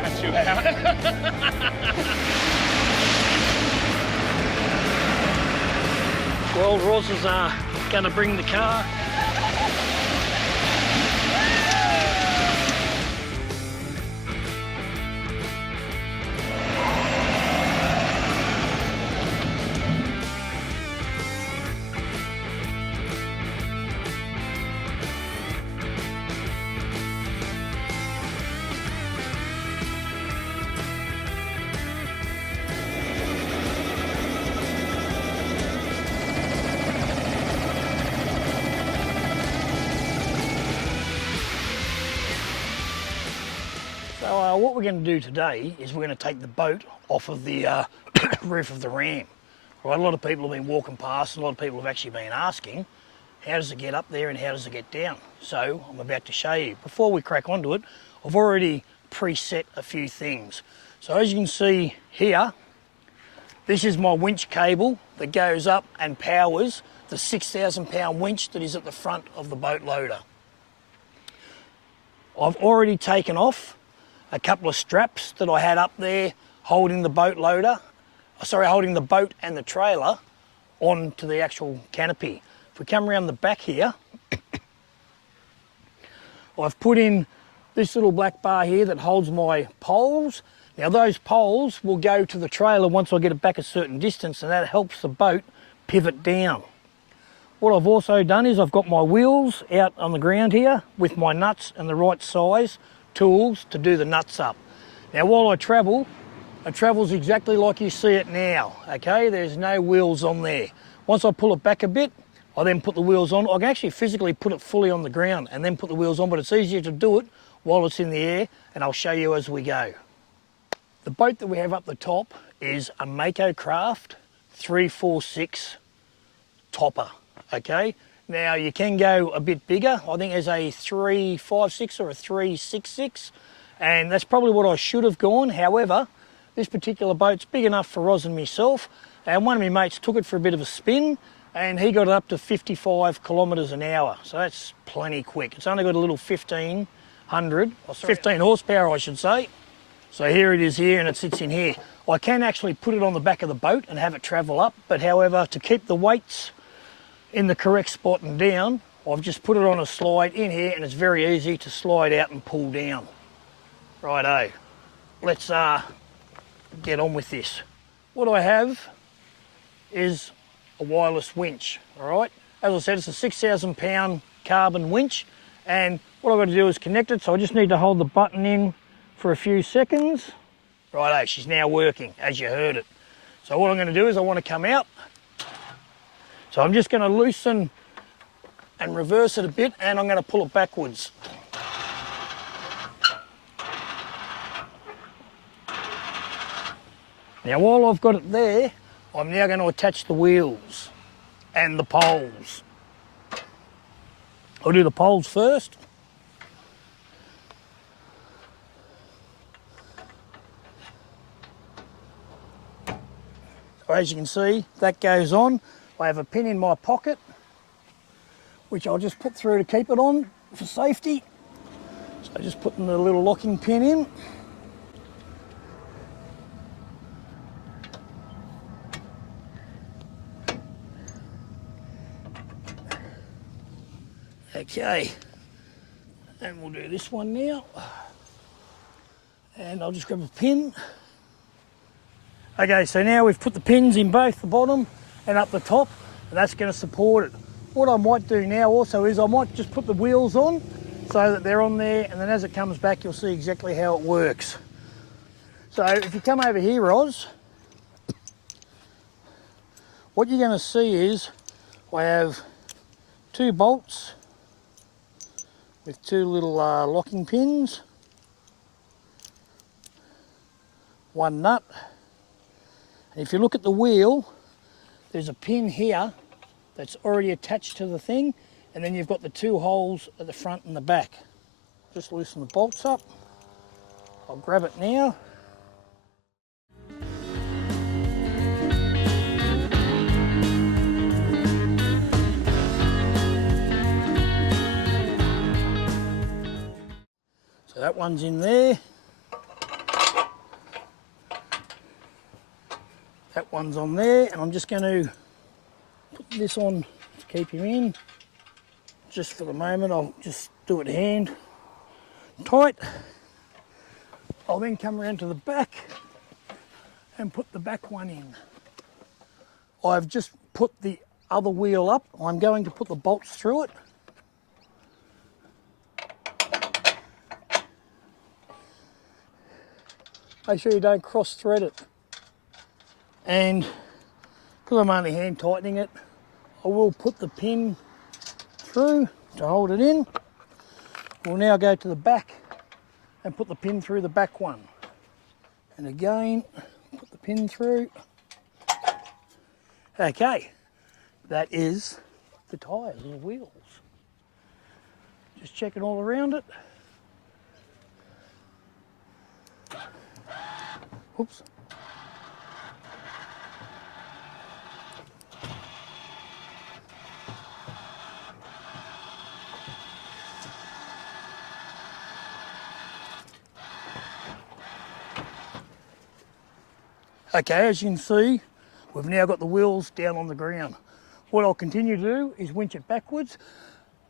scratch you out. Well, Roz is going to bring the car. So what we're going to do today is we're going to take the boat off of the roof of the Ram. Right, a lot of people have been walking past, a lot of people have actually been asking, how does it get up there and how does it get down? So I'm about to show you. Before we crack onto it, I've already preset a few things. So as you can see here, this is my winch cable that goes up and powers the 6,000 pound winch that is at the front of the boat loader. I've already taken off a couple of straps that I had up there holding the boat loader, holding the boat and the trailer onto the actual canopy. If we come around the back here, I've put in this little black bar here that holds my poles. Now those poles will go to the trailer once I get it back a certain distance, and that helps the boat pivot down. What I've also done is I've got my wheels out on the ground here with my nuts and the right size tools to do the nuts up. Now while I travel, it travels exactly like you see it now, okay? There's no wheels on there. Once I pull it back a bit, I then put the wheels on. I can actually physically put it fully on the ground and then put the wheels on, but it's easier to do it while it's in the air, and I'll show you as we go. The boat that we have up the top is a Mako Craft 346 topper, okay? Now you can go a bit bigger. I think there's a 356 or a 366, and that's probably what I should have gone. However, this particular boat's big enough for Roz and myself, and one of my mates took it for a bit of a spin, and he got it up to 55 kilometres an hour. So that's plenty quick. It's only got a little 15 horsepower, I should say. So here it is here, and it sits in here. I can actually put it on the back of the boat and have it travel up, but however, to keep the weights in the correct spot and down, I've just put it on a slide in here, and it's very easy to slide out and pull down. Righto, let's get on with this. What I have is a wireless winch, all right? As I said, it's a 6,000 pound carbon winch, and what I've got to do is connect it, so I just need to hold the button in for a few seconds. Righto, she's now working, as you heard it. So what I'm going to do is I want to come out. So I'm just going to loosen and reverse it a bit, and I'm going to pull it backwards. Now while I've got it there, I'm now going to attach the wheels and the poles. I'll do the poles first. So as you can see, that goes on. I have a pin in my pocket, which I'll just put through to keep it on for safety. So just putting the little locking pin in. Okay, and we'll do this one now. And I'll just grab a pin. Okay, so now we've put the pins in both the bottom and up the top, and that's going to support it. What I might do now also is I might just put the wheels on so that they're on there, and then as it comes back you'll see exactly how it works. So if you come over here, Roz, what you're going to see is I have two bolts with two little locking pins, one nut, and if you look at the wheel, there's a pin here that's already attached to the thing, and then you've got the two holes at the front and the back. Just loosen the bolts up. I'll grab it now. So that one's in there. That one's on there, and I'm just going to put this on to keep him in. Just for the moment, I'll just do it hand tight. I'll then come around to the back and put the back one in. I've just put the other wheel up. I'm going to put the bolts through it. Make sure you don't cross thread it. And because I'm only hand tightening it, I will put the pin through to hold it in. We'll now go to the back and put the pin through the back one. And again, put the pin through. Okay, that is the tyres or wheels. Just checking all around it. Oops. Okay, as you can see, we've now got the wheels down on the ground. What I'll continue to do is winch it backwards,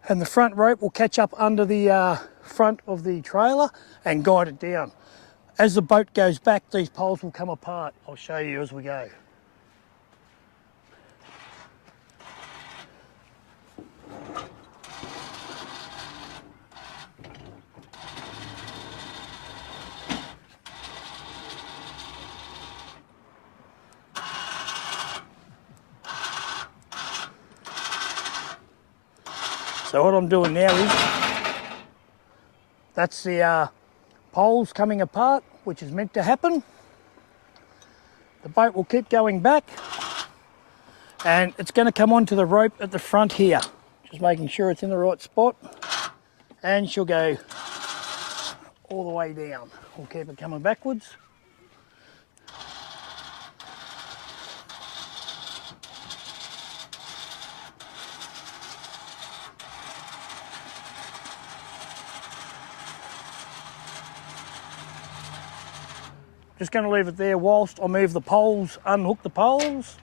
and the front rope will catch up under the front of the trailer and guide it down. As the boat goes back, these poles will come apart. I'll show you as we go. So what I'm doing now is, that's the poles coming apart, which is meant to happen. The boat will keep going back, and it's going to come onto the rope at the front here. Just making sure it's in the right spot, and she'll go all the way down. We'll keep it coming backwards. Just going to leave it there whilst I move the poles, unhook the poles.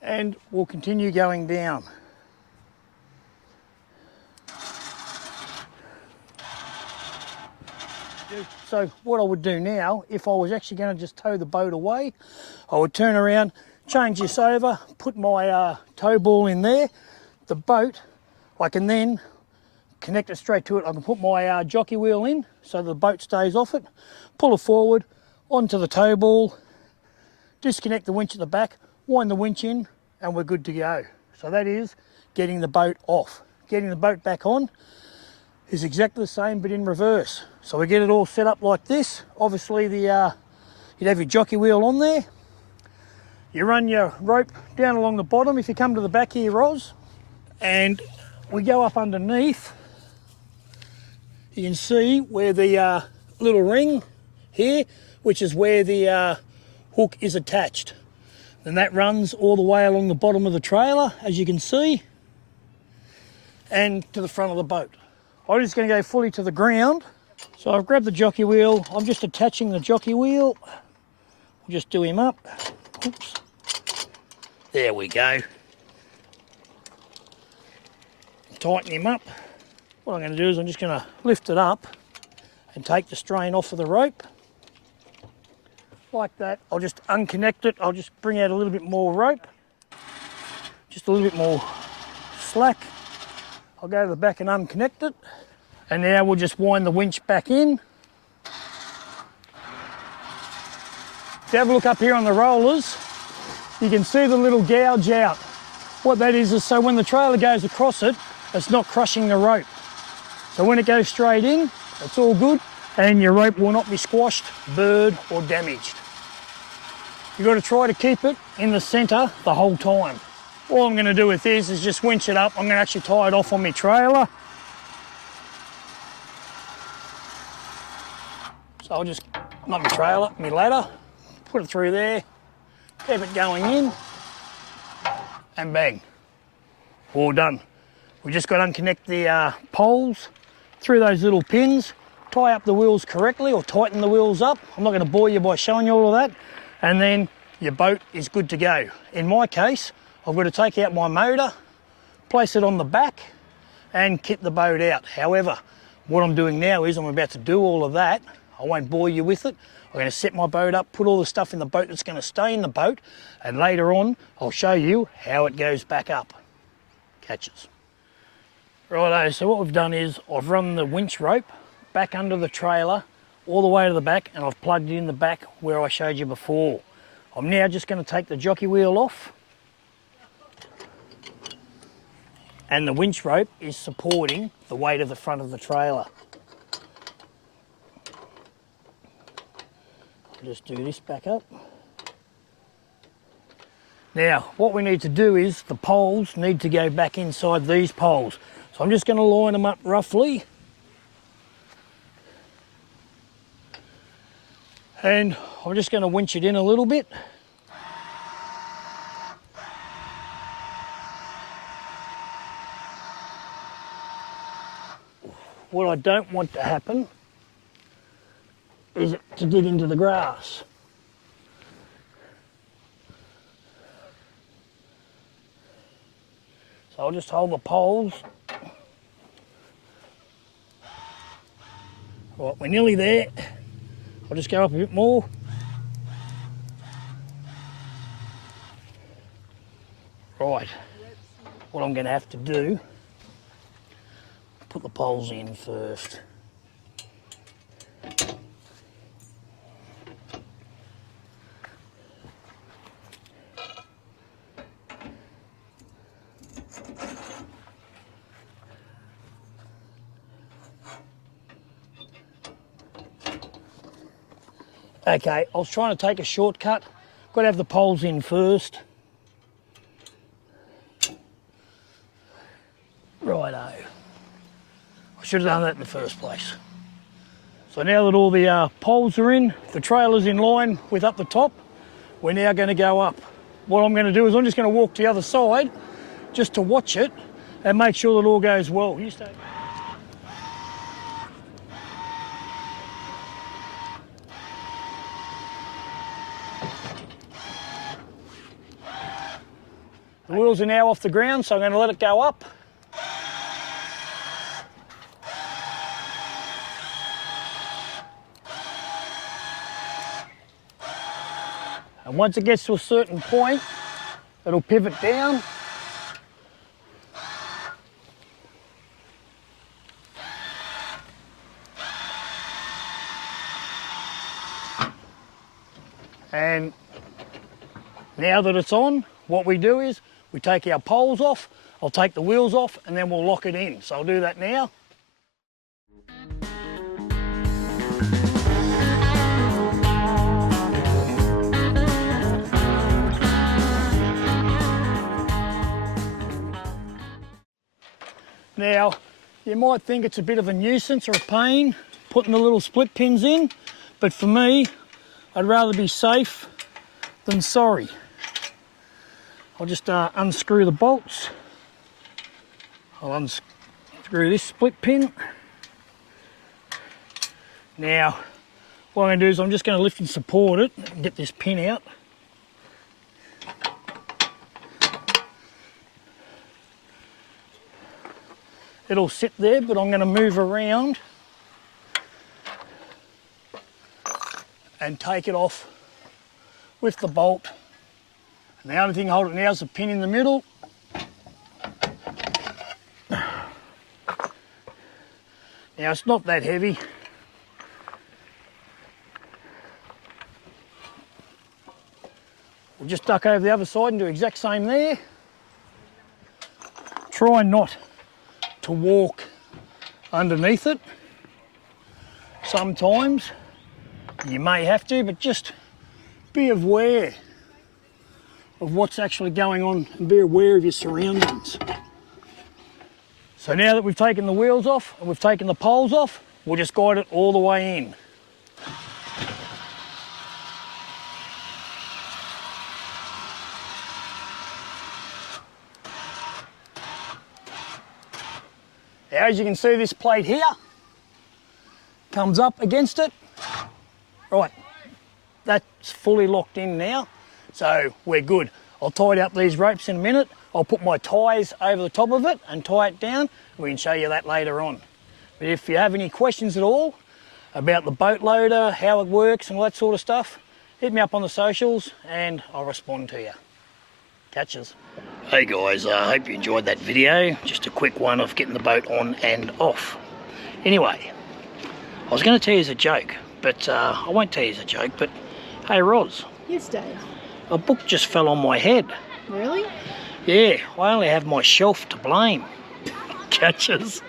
And we'll continue going down. So what I would do now, if I was actually going to just tow the boat away, I would turn around, change this over, put my tow ball in there. The boat, I can then connect it straight to it. I can put my jockey wheel in so the boat stays off it, pull it forward onto the tow ball, disconnect the winch at the back, wind the winch in, and we're good to go. So that is getting the boat off. Getting the boat back on is exactly the same but in reverse. So we get it all set up like this. Obviously you'd have your jockey wheel on there. You run your rope down along the bottom if you come to the back here, Roz. And we go up underneath. You can see where the little ring here, which is where the hook is attached. And that runs all the way along the bottom of the trailer, as you can see, and to the front of the boat. I'm just going to go fully to the ground. So I've grabbed the jockey wheel. I'm just attaching the jockey wheel. We'll just do him up. Oops. There we go. Tighten him up. What I'm going to do is I'm just going to lift it up and take the strain off of the rope. Like that. I'll just unconnect it. I'll just bring out a little bit more rope. Just a little bit more slack. I'll go to the back and unconnect it. And now we'll just wind the winch back in. If you have a look up here on the rollers, you can see the little gouge out. What that is so when the trailer goes across it, it's not crushing the rope. So when it goes straight in, it's all good, and your rope will not be squashed, burred, or damaged. You've got to try to keep it in the centre the whole time. All I'm going to do with this is just winch it up. I'm going to actually tie it off on my trailer. So I'll just, not my trailer, my ladder, put it through there, keep it going in, and bang, all done. We just got to unconnect the poles through those little pins, tie up the wheels correctly or tighten the wheels up. I'm not going to bore you by showing you all of that. And then your boat is good to go. In my case, I've got to take out my motor, place it on the back and kit the boat out. However, what I'm doing now is I'm about to do all of that. I won't bore you with it. I'm going to set my boat up, put all the stuff in the boat that's going to stay in the boat, and later on I'll show you how it goes back up. Catches. Righto, so what we've done is I've run the winch rope back under the trailer all the way to the back, and I've plugged it in the back where I showed you before. I'm now just going to take the jockey wheel off, and the winch rope is supporting the weight of the front of the trailer. I'll just do this back up. Now, what we need to do is the poles need to go back inside these poles. So I'm just going to line them up roughly. And I'm just going to winch it in a little bit. What I don't want to happen is it to dig into the grass. So I'll just hold the poles. Right, we're nearly there. I'll just go up a bit more. Right, what I'm going to have to do, put the poles in first. Okay, I was trying to take a shortcut. Got to have the poles in first. Righto. I should have done that in the first place. So now that all the poles are in, the trailer's in line with up the top, we're now going to go up. What I'm going to do is I'm just going to walk to the other side just to watch it and make sure that all goes well. You stay. The wheels are now off the ground, so I'm going to let it go up. And once it gets to a certain point, it'll pivot down. And now that it's on, what we do is we take our poles off, I'll take the wheels off, and then we'll lock it in. So I'll do that now. Now, you might think it's a bit of a nuisance or a pain putting the little split pins in, but for me, I'd rather be safe than sorry. I'll just unscrew the bolts. I'll unscrew this split pin. Now, what I'm going to do is I'm just going to lift and support it and get this pin out. It'll sit there, but I'm going to move around and take it off with the bolt. And the only thing holding it now is the pin in the middle. Now it's not that heavy. We'll just duck over the other side and do the exact same there. Try not to walk underneath it. Sometimes you may have to, but just be aware of what's actually going on and be aware of your surroundings. So now that we've taken the wheels off and we've taken the poles off, we'll just guide it all the way in. Now, as you can see, this plate here comes up against it. Right, that's fully locked in now, so we're good. I'll tidy up these ropes in a minute. I'll put my ties over the top of it and tie it down. We can show you that later on. But if you have any questions at all about the boat loader, how it works and all that sort of stuff, hit me up on the socials and I'll respond to you. Catches. Hey guys, I hope you enjoyed that video. Just a quick one of getting the boat on and off. Anyway, I was going to tell you as a joke, but I won't tell you as a joke, but hey Roz. Yes, Dave. A book just fell on my head. Really? Yeah, I only have my shelf to blame. Catches.